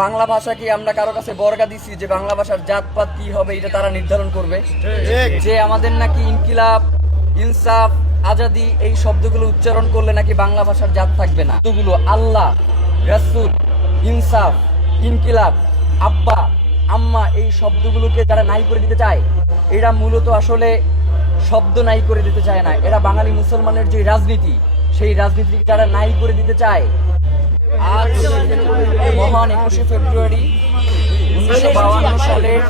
বাংলা ভাষা কি আমরা কারো কাছে বর্গা দিছি যে বাংলা ভাষার জাতপাত কি হবে এটা তারা নির্ধারণ করবে? যে আমাদের নাকি ইনকিলাব, ইনসাফ, আজাদি এই শব্দগুলো উচ্চারণ করলে নাকি বাংলা ভাষার জাত থাকবে না। শব্দগুলো আল্লাহ, রাসূল, ইনসাফ, ইনকিলাব, আব্বা, আম্মা এই শব্দগুলোকে যারা নাই করে দিতে চায়, এরা মূলত আসলে শব্দ নাই করে দিতে চায় না, এরা বাঙালি মুসলমানের যে রাজনীতি সেই রাজনীতিকে যারা নাই করে দিতে চায়। আজ মহান 21শে ফেব্রুয়ারি 1952 সালের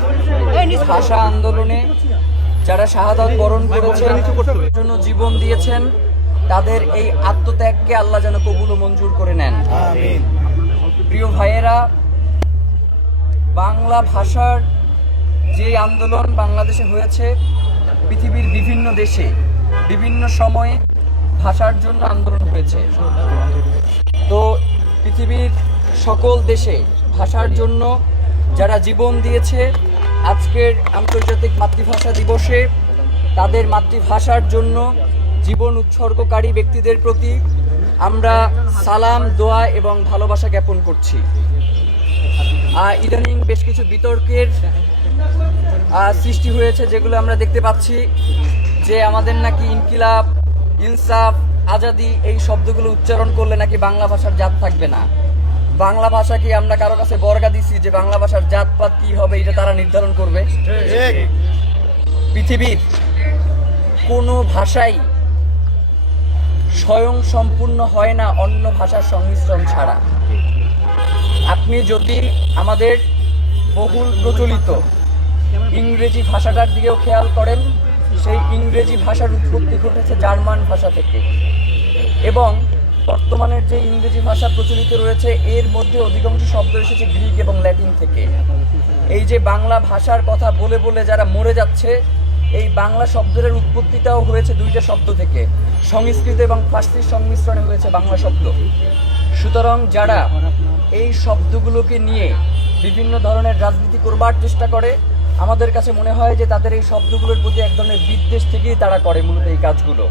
ভাষা আন্দোলনে যারা শাহাদাত বরণ করেছেন, জন্য জীবন দিয়েছেন, তাদের এই আত্মত্যাগকে আল্লাহ যেন কবুল ও মঞ্জুর করে নেন। প্রিয় ভাইয়েরা, বাংলা ভাষার যে আন্দোলন বাংলাদেশে হয়েছে, পৃথিবীর বিভিন্ন দেশে বিভিন্ন সময়ে ভাষার জন্য আন্দোলন হয়েছে। তো পৃথিবীর সকল দেশে ভাষার জন্য যারা জীবন দিয়েছে, আজকের আন্তর্জাতিক মাতৃভাষা দিবসে তাদের মাতৃভাষার জন্য জীবন উৎসর্গকারী ব্যক্তিদের প্রতি আমরা সালাম, দোয়া এবং ভালোবাসা জ্ঞাপন করছি। ইদানিং বেশ কিছু বিতর্কের সৃষ্টি হয়েছে, যেগুলো আমরা দেখতে পাচ্ছি যে আমাদের নাকি ইনকিলাব, ইনসাফ, আজাদি এই শব্দগুলো উচ্চারণ করলে নাকি বাংলা ভাষার জাত থাকবে না। বাংলা ভাষা কি আমরা কারো কাছে বর্গা দিছি যে বাংলা ভাষার জাতপাত কি হবে এটা তারা নির্ধারণ করবে? পৃথিবীর কোনো ভাষাই স্বয়ং সম্পূর্ণ হয় না অন্য ভাষার সংমিশ্রণ ছাড়া। আপনি যদি আমাদের বহুল প্রচলিত ইংরেজি ভাষাটার দিকেও খেয়াল করেন, সেই ইংরেজি ভাষার উৎপত্তি ঘটেছে জার্মান ভাষা থেকে, এবং বর্তমানের যে ইংরেজি ভাষা প্রচলিত রয়েছে এর মধ্যে অধিকাংশ শব্দ এসেছে গ্রিক এবং ল্যাটিন থেকে। এই যে বাংলা ভাষার কথা বলে বলে যারা মরে যাচ্ছে, এই বাংলা শব্দের উৎপত্তিটাও হয়েছে দুইটা শব্দ থেকে, সংস্কৃত এবং ফার্সির সংমিশ্রণে হয়েছে বাংলা শব্দ। সুতরাং যারা এই শব্দগুলোকে নিয়ে বিভিন্ন ধরনের রাজনীতি করবার চেষ্টা করে, আমাদের কাছে মনে হয় যে তাদের এই শব্দগুলোর প্রতি এক ধরনের বিদ্বেষ থেকেই তারা করে মূলত এই কাজগুলো।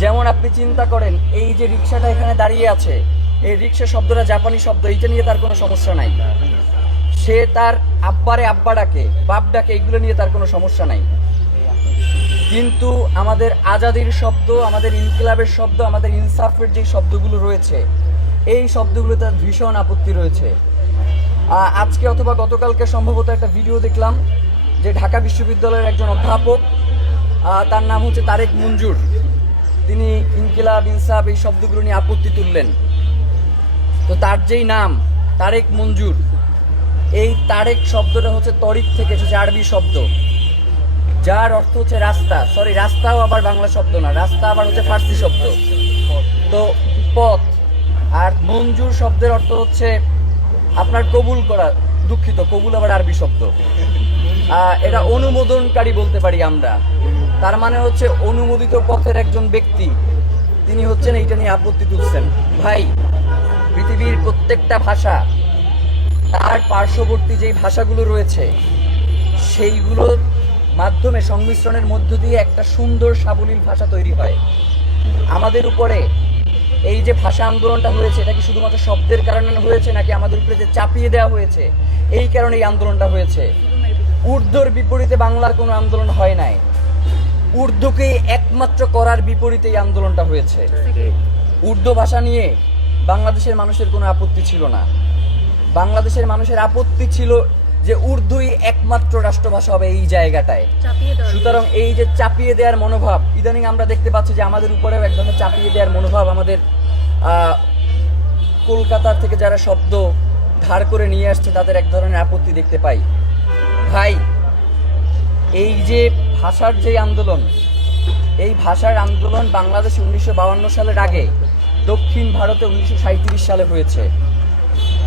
যেমন আপনি চিন্তা করেন, এই যে রিক্সাটা এখানে দাঁড়িয়ে আছে, এই রিক্সা শব্দটা জাপানি শব্দ, এইটা নিয়ে তার কোনো সমস্যা নাই। সে তার আব্বারে আব্বা ডাকে, বাপ ডাকে, এইগুলো নিয়ে তার কোনো সমস্যা নাই। কিন্তু আমাদের আজাদির শব্দ, আমাদের ইনকিলাবের শব্দ, আমাদের ইনসাফের যে শব্দগুলো রয়েছে, এই শব্দগুলো তার ভীষণ আপত্তি রয়েছে। আজকে অথবা গতকালকে সম্ভবত একটা ভিডিও দেখলাম যে ঢাকা বিশ্ববিদ্যালয়ের একজন অধ্যাপক, তার নাম হচ্ছে তারেক মঞ্জুর, তিনি ইনকিলাব, ইনসাফ এই শব্দগুলো নিয়ে আপত্তি তুললেন। তো তার যেই নাম তারেক মঞ্জুর, এই তারেক শব্দটা হচ্ছে তরিক থেকে এসেছে, আরবি শব্দ, যার অর্থ হচ্ছে রাস্তা। সরি, রাস্তাও আবার বাংলা শব্দ না, রাস্তা আবার হচ্ছে ফার্সি শব্দ, তো পথ। আর মঞ্জুর শব্দের অর্থ হচ্ছে আপনার কবুল করা, দুঃখিত, কবুল আবার আরবি শব্দ, এটা অনুমোদনকারী বলতে পারি আমরা। তার মানে হচ্ছে অনুমোদিত পথের একজন ব্যক্তি, তিনি হচ্ছেন এইটা নিয়ে আপত্তি তুলছেন। ভাই, পৃথিবীর প্রত্যেকটা ভাষা তার পার্শ্ববর্তী যেই ভাষাগুলো রয়েছে সেইগুলোর মাধ্যমে সংমিশ্রণের মধ্য দিয়ে একটা সুন্দর সাবলীল ভাষা তৈরি হয়। আমাদের উপরে এই যে ভাষা আন্দোলনটা হয়েছে, এটা কি শুধুমাত্র শব্দের কারণে হয়েছে, নাকি আমাদের উপরে যে চাপিয়ে দেওয়া হয়েছে এই কারণে এই আন্দোলনটা হয়েছে? উর্দুর বিপরীতে বাংলার কোনো আন্দোলন হয় নাই, উর্দুকে একমাত্র করার বিপরীতে এই আন্দোলনটা হয়েছে। উর্দু ভাষা নিয়ে বাংলাদেশের মানুষের কোনো আপত্তি ছিল না, বাংলাদেশের মানুষের আপত্তি ছিল যে উর্দুই একমাত্র রাষ্ট্রভাষা হবে এই জায়গাটায়। সুতরাং এই যে চাপিয়ে দেওয়ার মনোভাব, ইদানিং আমরা দেখতে পাচ্ছি যে আমাদের উপরেও এক ধরনের চাপিয়ে দেওয়ার মনোভাব আমাদের কলকাতার থেকে যারা শব্দ ধার করে নিয়ে আসছে তাদের এক ধরনের আপত্তি দেখতে পাই। ভাই, এই যে ভাষার যে আন্দোলন, এই ভাষার আন্দোলন বাংলাদেশে 1952 সালের আগে দক্ষিণ ভারতে 1937 সালে হয়েছে,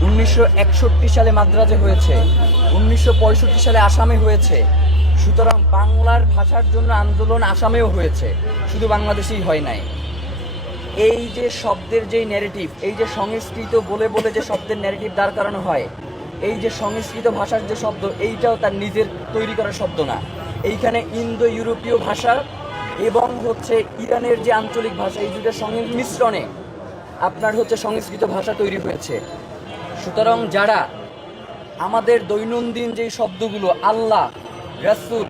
1961 সালে মাদ্রাজে হয়েছে, 1965 সালে আসামে হয়েছে। সুতরাং বাংলার ভাষার জন্য আন্দোলন আসামেও হয়েছে, শুধু বাংলাদেশেই হয় নাই। এই যে শব্দের যেই ন্যারেটিভ, এই যে সংস্কৃত বলে বলে যে শব্দের ন্যারেটিভ দাঁড় করানো হয়, এই যে সংস্কৃত ভাষার যে শব্দ, এইটাও তার নিজের তৈরি করা শব্দ না। এইখানে ইন্দো ইউরোপীয় ভাষা এবং হচ্ছে ইরানের যে আঞ্চলিক ভাষা, এই দুটোর সংমিশ্রণে আপনার হচ্ছে সংস্কৃত ভাষা তৈরি হয়েছে। সুতরাং যারা আমাদের দৈনন্দিন যেই শব্দগুলো আল্লাহ, রাসূল,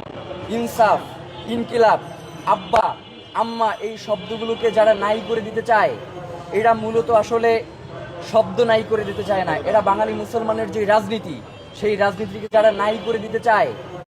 ইনসাফ, ইনকিলাব, আব্বা, আম্মা এই শব্দগুলোকে যারা নাই করে দিতে চায়, এরা মূলত আসলে শব্দ নাই করে দিতে চায় না, এরা বাঙালি মুসলমানের যে রাজনীতি সেই রাজনীতিকে যারা নাই করে দিতে চায়